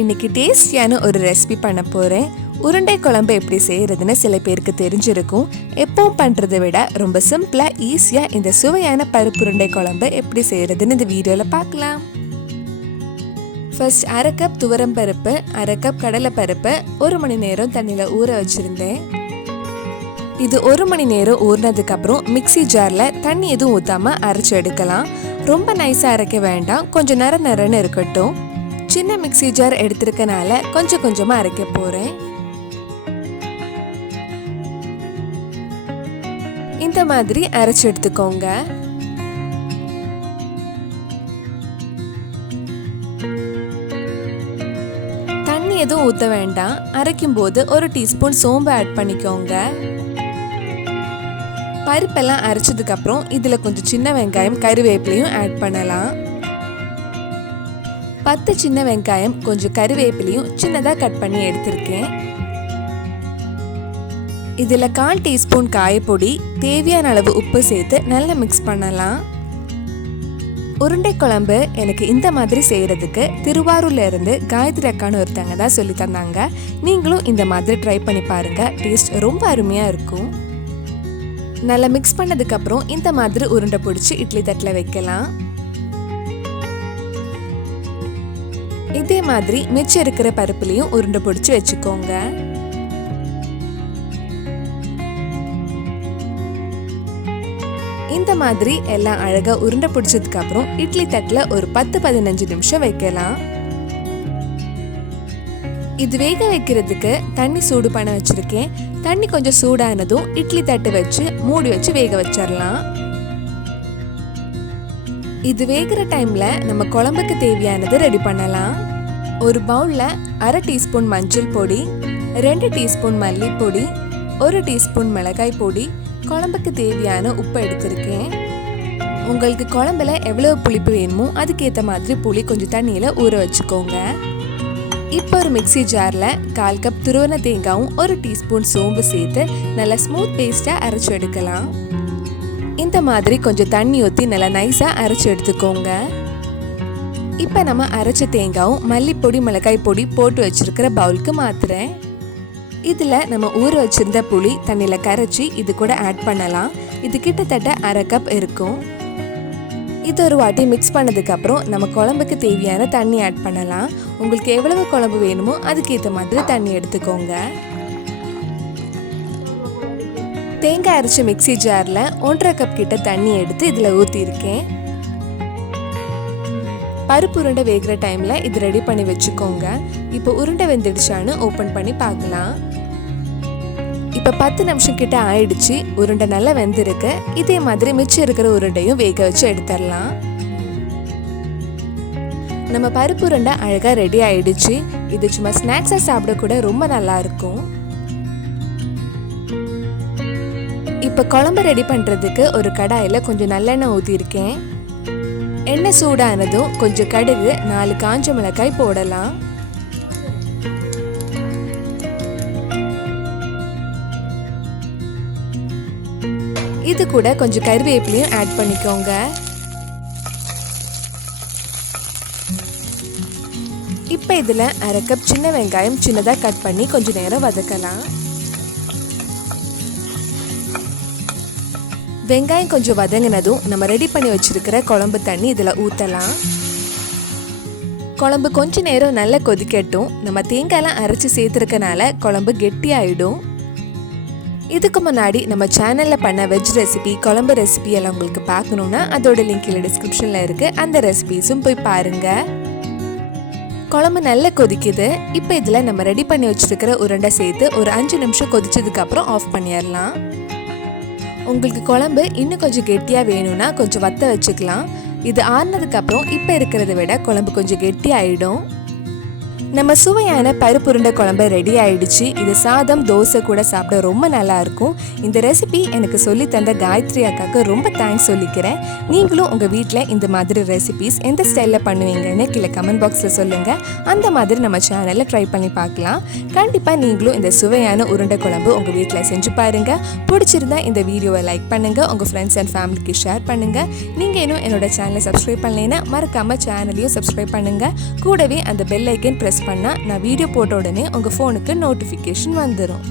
இன்னைக்கு டேஸ்டியான ஒரு ரெசிபி பண்ண போகிறேன். உருண்டை குழம்பு எப்படி செய்கிறதுன்னு சில பேருக்கு தெரிஞ்சிருக்கும். எப்பவும் பண்ணுறதை விட ரொம்ப சிம்பிளாக ஈஸியாக இந்த சுவையான பருப்பு உருண்டை குழம்பு எப்படி செய்கிறதுன்னு இந்த வீடியோவில் பார்க்கலாம். ஃபர்ஸ்ட் அரை கப் துவரம் பருப்பு, அரை கப் கடலை பருப்பு 1 மணி நேரம் தண்ணியில் ஊற வச்சுருந்தேன். இது 1 மணி நேரம் ஊறினதுக்கப்புறம் மிக்சி ஜாரில் தண்ணி எதுவும் ஊற்றாமல் அரைச்சி எடுக்கலாம். ரொம்ப நைஸாக அரைக்க வேண்டாம், கொஞ்சம் நரன்னு இருக்கட்டும். சின்ன மிக்சி ஜார் எடுத்திருக்கனால கொஞ்சம் கொஞ்சமாக அரைக்க போகிறேன். இந்த மாதிரி அரைச்சி எடுத்துக்கோங்க. தண்ணி எதுவும் ஊற்ற வேண்டாம். அரைக்கும் போது 1 டீஸ்பூன் சோம்பு ஆட் பண்ணிக்கோங்க. பருப்பெல்லாம் அரைச்சதுக்கு அப்புறம் இதுல கொஞ்சம் சின்ன வெங்காயம் கருவேப்பிலையும் ஆட் பண்ணலாம். 10 சின்ன வெங்காயம் கொஞ்சம் கருவேப்பிலையும் சின்னதாக கட் பண்ணி எடுத்திருக்கேன். இதில் 1/4 டீஸ்பூன் காயப்பொடி, தேவையான அளவு உப்பு சேர்த்து நல்லா மிக்ஸ் பண்ணலாம். உருண்டை குழம்பு எனக்கு இந்த மாதிரி செய்கிறதுக்கு திருவாரூர்ல இருந்து காயத்ரி அக்கான்னு ஒருத்தங்க தான் சொல்லி தந்தாங்க. நீங்களும் இந்த மாதிரி ட்ரை பண்ணி பாருங்க, டேஸ்ட் ரொம்ப அருமையாக இருக்கும். நல்லா மிக்ஸ் பண்ணதுக்கப்புறம் இந்த மாதிரி உருண்டை பிடிச்சி இட்லி தட்டில் வைக்கலாம். இதே மாதிரி மிச்சம் இருக்கிற பருப்புலையும் உருண்டை பிடிச்சி வச்சுக்கோங்க. இந்த மாதிரி எல்லாம் அழகா உருண்டை பிடிச்சதுக்கு அப்புறம் இட்லி தட்டுல ஒரு 10-15 நிமிஷம் வைக்கலாம். இது வேக வைக்கிறதுக்கு தண்ணி சூடு பண்ண வச்சிருக்கேன். தண்ணி கொஞ்சம் சூடானதும் இட்லி தட்டு வச்சு மூடி வச்சு வேக வச்சிடலாம். இது வேகிற டைம்ல நம்ம குழம்புக்கு தேவையானது ரெடி பண்ணலாம். ஒரு பவுல்ல 1/2 டீஸ்பூன் மஞ்சள் பொடி, 2 டீஸ்பூன் மல்லிப்பொடி, 1 டீஸ்பூன் மிளகாய் பொடி, குழம்புக்கு தேவையான உப்பு எடுத்திருக்கேன். உங்களுக்கு குழம்புல எவ்வளவு புளிப்பு வேணுமோ அதுக்கேற்ற மாதிரி புளி கொஞ்சம் தண்ணியில ஊற வச்சுக்கோங்க. இப்போ ஒரு மிக்சி ஜார்ல 1/4 கப் துருவன தேங்காயும் 1 டீஸ்பூன் சோம்பு சேர்த்து நல்லா ஸ்மூத் பேஸ்டா அரைச்சு எடுக்கலாம். இந்த மாதிரி கொஞ்சம் தண்ணி ஊற்றி நல்லா நைஸாக அரைச்சி எடுத்துக்கோங்க. இப்போ நம்ம அரைச்ச தேங்காயும் மல்லிப்பொடி மிளகாய் பொடி போட்டு வச்சிருக்கிற பவுலுக்கு மாத்துறேன். இதில் நம்ம ஊற வச்சிருந்த புளி தண்ணியில் கரைச்சி இது கூட ஆட் பண்ணலாம். இது கிட்டத்தட்ட 1/2 கப் இருக்கும். இது ஒரு வாட்டி மிக்ஸ் பண்ணதுக்கப்புறம் நம்ம குழம்புக்கு தேவையான தண்ணி ஆட் பண்ணலாம். உங்களுக்கு எவ்வளவு குழம்பு வேணுமோ அதுக்கேற்ற மாதிரி தண்ணி எடுத்துக்கோங்க. தேங்காய் அரைச்ச மிக்சி ஜாரில் 1/2 கப் கிட்ட தண்ணி எடுத்து இதில் ஊற்றிருக்கேன். பருப்பு உருண்டை வேகிற டைமில் இது ரெடி பண்ணி வச்சுக்கோங்க. இப்போ உருண்டை வெந்துடுச்சான்னு ஓப்பன் பண்ணி பார்க்கலாம். இப்போ 10 நிமிஷம் கிட்ட ஆயிடுச்சு. உருண்டை நல்லா வெந்திருக்கு. இதே மாதிரி மிச்சம் இருக்கிற உருண்டையும் வேக வச்சு எடுத்துடலாம். நம்ம பருப்பு உருண்டை அழகாக ரெடி ஆயிடுச்சு. இது சும்மா ஸ்நாக்ஸாக சாப்பிட கூட ரொம்ப நல்லா இருக்கும். இப்போ குழம்பு ரெடி பண்ணுறதுக்கு ஒரு கடாயில் கொஞ்சம் நல்லெண்ணெய் ஊற்றிருக்கேன். எண்ணெய் சூடானதும் கொஞ்சம் கடுகு, 4 காஞ்ச மிளகாய் போடலாம். இது கூட கொஞ்சம் கருவேப்பிலையும் ஆட் பண்ணிக்கோங்க. இப்போ இதில் 1/2 கப் சின்ன வெங்காயம் சின்னதாக கட் பண்ணி கொஞ்சம் நேரம் வதக்கலாம். வெங்காயம் கொஞ்சம் வதங்கினதும் நம்ம ரெடி பண்ணி வச்சிருக்கிற குழம்பு தண்ணி இதில் ஊற்றலாம். குழம்பு கொஞ்ச நேரம் நல்லா கொதிக்கட்டும். நம்ம தேங்காயெல்லாம் அரைச்சி சேர்த்துருக்கனால குழம்பு கெட்டியாயிடும். இதுக்கு முன்னாடி நம்ம சேனலில் பண்ண வெஜ் ரெசிபி, குழம்பு ரெசிபி எல்லாம் உங்களுக்கு பார்க்கணுன்னா அதோட லிங்க் இல்லை டிஸ்கிரிப்ஷனில் இருக்குது. அந்த ரெசிபிஸும் போய் பாருங்கள். குழம்பு நல்லா கொதிக்குது. இப்போ இதில் நம்ம ரெடி பண்ணி வச்சிருக்கிற உருண்டை சேர்த்து ஒரு 5 நிமிஷம் கொதிச்சதுக்கப்புறம் ஆஃப் பண்ணிடலாம். உங்களுக்கு குழம்பு இன்னும் கொஞ்சம் கெட்டியாக வேணும்னா கொஞ்சம் வத்த வச்சுக்கலாம். இது ஆறுனதுக்கப்புறம் இப்போ இருக்கிறத விட குழம்பு கொஞ்சம் கெட்டி ஆகிடும். நம்ம சுவையான பருப்பு உருண்டை குழம்பு ரெடி ஆயிடுச்சு. இது சாதம், தோசை கூட சாப்பிட ரொம்ப நல்லா இருக்கும். இந்த ரெசிபி எனக்கு சொல்லி தந்த காயத்ரி அக்காவுக்கு ரொம்ப தேங்க்ஸ் சொல்லிக்கிறேன். நீங்களும் உங்கள் வீட்டில் இந்த மாதிரி ரெசிபிஸ் எந்த ஸ்டைலில் பண்ணுவீங்கன்னு கீழே கமெண்ட் பாக்ஸில் சொல்லுங்கள். அந்த மாதிரி நம்ம சேனலில் ட்ரை பண்ணி பார்க்கலாம். கண்டிப்பாக நீங்களும் இந்த சுவையான உருண்டை குழம்பு உங்கள் வீட்டில் செஞ்சு பாருங்கள். பிடிச்சிருந்தா இந்த வீடியோவை லைக் பண்ணுங்கள், உங்கள் ஃப்ரெண்ட்ஸ் அண்ட் ஃபேமிலிக்கு ஷேர் பண்ணுங்கள். நீங்கள் இன்னும் என்னோட சேனலை சப்ஸ்கிரைப் பண்ணலைன்னா மறக்காமல் சேனலையும் சப்ஸ்கிரைப் பண்ணுங்கள். கூடவே அந்த பெல் ஐக்கன் ப்ரெஸ் பண்ணால் நான் வீடியோ போட்ட உடனே உங்கள் ஃபோனுக்கு நோட்டிஃபிகேஷன் வந்துடும்.